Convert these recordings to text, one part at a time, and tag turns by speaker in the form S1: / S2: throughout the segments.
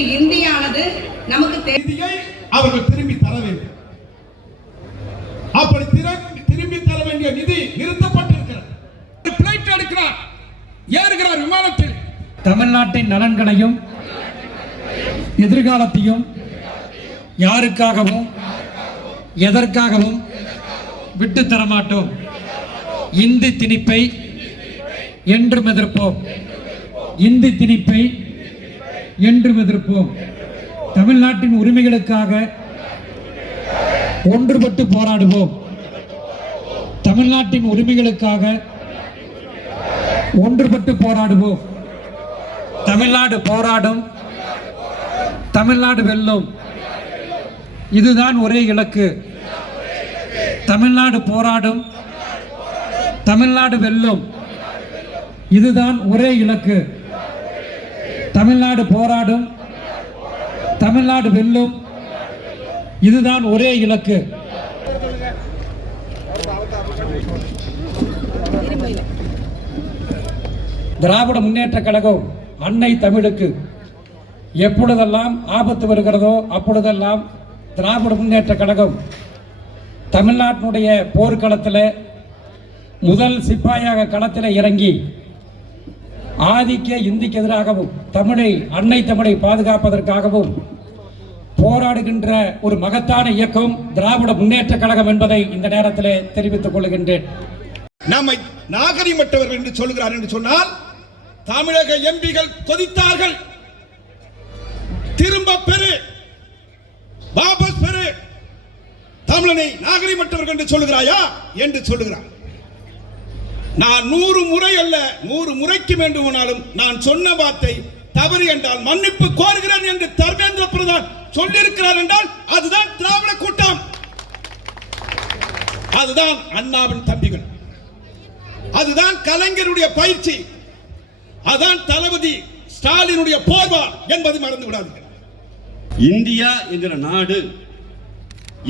S1: இந்தியானது நமக்கு தே-
S2: நிதியை அவர்கள் திரும்பி தர வேண்டும். அப்படி திர- திரும்பி தர வேண்டிய நிதி நிறுத்தப்பட்டிருக்கிறது.
S3: பிளைட் எடுக்கிறார். ஏறுகிறார் விமானத்தில்.
S4: தமிழ்நாட்டின் நலன்களையும் எதிர்காலத்தையும் யாருக்காகவும் எதற்காகவும் விட்டு தரமாட்டோம் இந்தி திணிப்பை என்றும் எதிர்ப்போம். இந்தி திணிப்பை என்றும் எதிர்ப்போம். தமிழ்நாட்டின் உரிமைகளுக்காக ஒன்றுபட்டு போராடுவோம். தமிழ்நாட்டின் உரிமைகளுக்காக ஒன்றுபட்டு போராடுவோம். தமிழ்நாடு போராடும். தமிழ்நாடு வெல்லும். இதுதான் ஒரே இலக்கு. தமிழ்நாடு போராடும். தமிழ்நாடு வெல்லும். இதுதான் ஒரே இலக்கு. தமிழ்நாடு போராடும் தமிழ்நாடு வெல்லும். இதுதான் ஒரே இலக்கு. திராவிட முன்னேற்ற கழகம் அன்னை தமிழுக்கு எப்பொழுதெல்லாம் ஆபத்து வருகிறதோ அப்பொழுதெல்லாம் திராவிட முன்னேற்ற கழகம் தமிழ்நாட்டினுடைய போர்க்களத்தில் முதல் சிப்பாயாக களத்தில் இறங்கி ஆதிக்க இந்திக்கு எதிராகவும் தமிழை அன்னை தமிழை பாதுகாப்பதற்காகவும் போராடுகின்ற ஒரு மகத்தான இயக்கம் திராவிட முன்னேற்ற கழகம் என்பதை இந்த நேரத்தில் தெரிவித்துக் கொள்கின்றேன்.
S2: நம்மை நாகரிகமற்றவர்கள் என்று சொல்கிறார் என்று சொன்னால் தமிழக எம்பிகள் கொதித்தார்கள் திரும்ப பெரு வாபஸ் பெரு தமிழனை நாகரிகமற்றவர்கள் என்று சொல்லுகிறாயா? என்று சொல்லுகிறார். நான் நூறு முறை அல்ல நூறு முறைக்கு வேண்டுமானாலும் நான் சொன்ன வார்த்தை தவறு என்றால் மன்னிப்பு கோருகிறேன் என்று தர்மேந்திர பிரதான் சொல்லியிருக்கிறார் என்றால் அதுதான் திராவிட கூட்டம். அதுதான் அண்ணாவின் தம்பிகள். அதுதான் கலைஞருடைய பயிற்சி. அதான் தளபதி ஸ்டாலினுடைய போர்வா என்பது மறந்து விடாதீர்கள்.
S5: இந்தியா என்கிற நாடு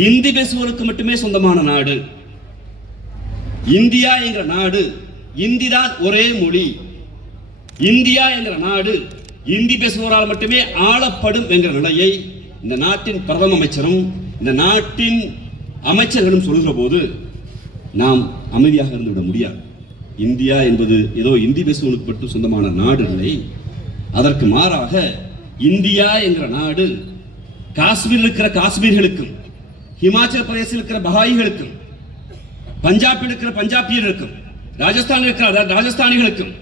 S5: இந்தி பேசுவோருக்கு மட்டுமே சொந்தமான நாடு. இந்தியா என்கிற நாடு இந்தி தான் ஒரே மொழி. இந்தியா என்கிற நாடு இந்தி பேசுபவரால் மட்டுமே ஆளப்படும் என்கிற நிலையை இந்த நாட்டின் பிரதம அமைச்சரும் இந்த நாட்டின் அமைச்சர்களும் சொல்கிற போது நாம் அமைதியாக இருந்துவிட முடியாது. இந்தியா என்பது ஏதோ இந்தி பேசுவனுக்கு மட்டும் சொந்தமான நாடு இல்லை. அதற்கு மாறாக இந்தியா என்கிற நாடு காஷ்மீரில் இருக்கிற காஷ்மீர்களுக்கும் ஹிமாச்சல பிரதேசத்தில் இருக்கிற பகாய்களுக்கும் பஞ்சாபில் இருக்கிற பஞ்சாபியர்களுக்கும் ராஜஸ்தானில் இருக்கிற ராஜஸ்தானிகளுக்கும்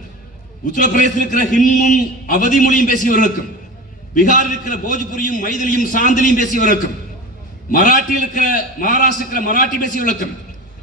S5: உத்தரப்பிரதேசத்தில் இருக்கிற ஹிம்மும் அவதி மொழியும் பேசியவர்களுக்கும் பீகாரில் இருக்கிற போஜ்புரியும் மைதிலியும் சாந்திலியும் பேசியவர்களுக்கும் மராட்டியில் இருக்கிற மகாராஷ்டிர இருக்கிற மராட்டி பேசியவர்களுக்கும்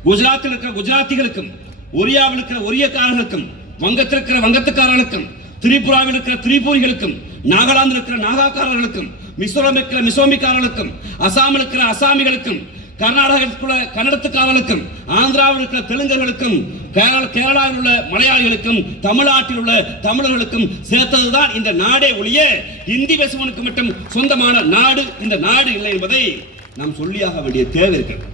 S5: குஜராத்தில் இருக்கிற குஜராத்திகளுக்கும் ஒரியாவில் இருக்கிற ஒரியக்காரர்களுக்கும் வங்கத்தில் இருக்கிற வங்கத்துக்காரர்களுக்கும் திரிபுராவில் இருக்கிற திரிபுரிகளுக்கும் நாகாலாந்தில் இருக்கிற நாகாக்காரர்களுக்கும் மிசோரம் இருக்கிற மிசோமிக்காரர்களுக்கும் அசாமில் இருக்கிற அசாமிகளுக்கும் கர்நாடகத்துக்குள்ள கன்னடத்துக்காரர்களுக்கும் ஆந்திராவில் இருக்கிற தெலுங்கர்களுக்கும் கேரள- கேரளாவில் உள்ள மலையாளிகளுக்கும் தமிழ்நாட்டில் உள்ள தமிழர்களுக்கும் சேர்த்ததுதான் இந்த நாடே ஒழிய இந்தி பேசுவனுக்கு மட்டும் சொந்தமான நாடு இந்த நாடு இல்லை என்பதை நாம் சொல்லியாக வேண்டிய தேவை இருக்கிறது.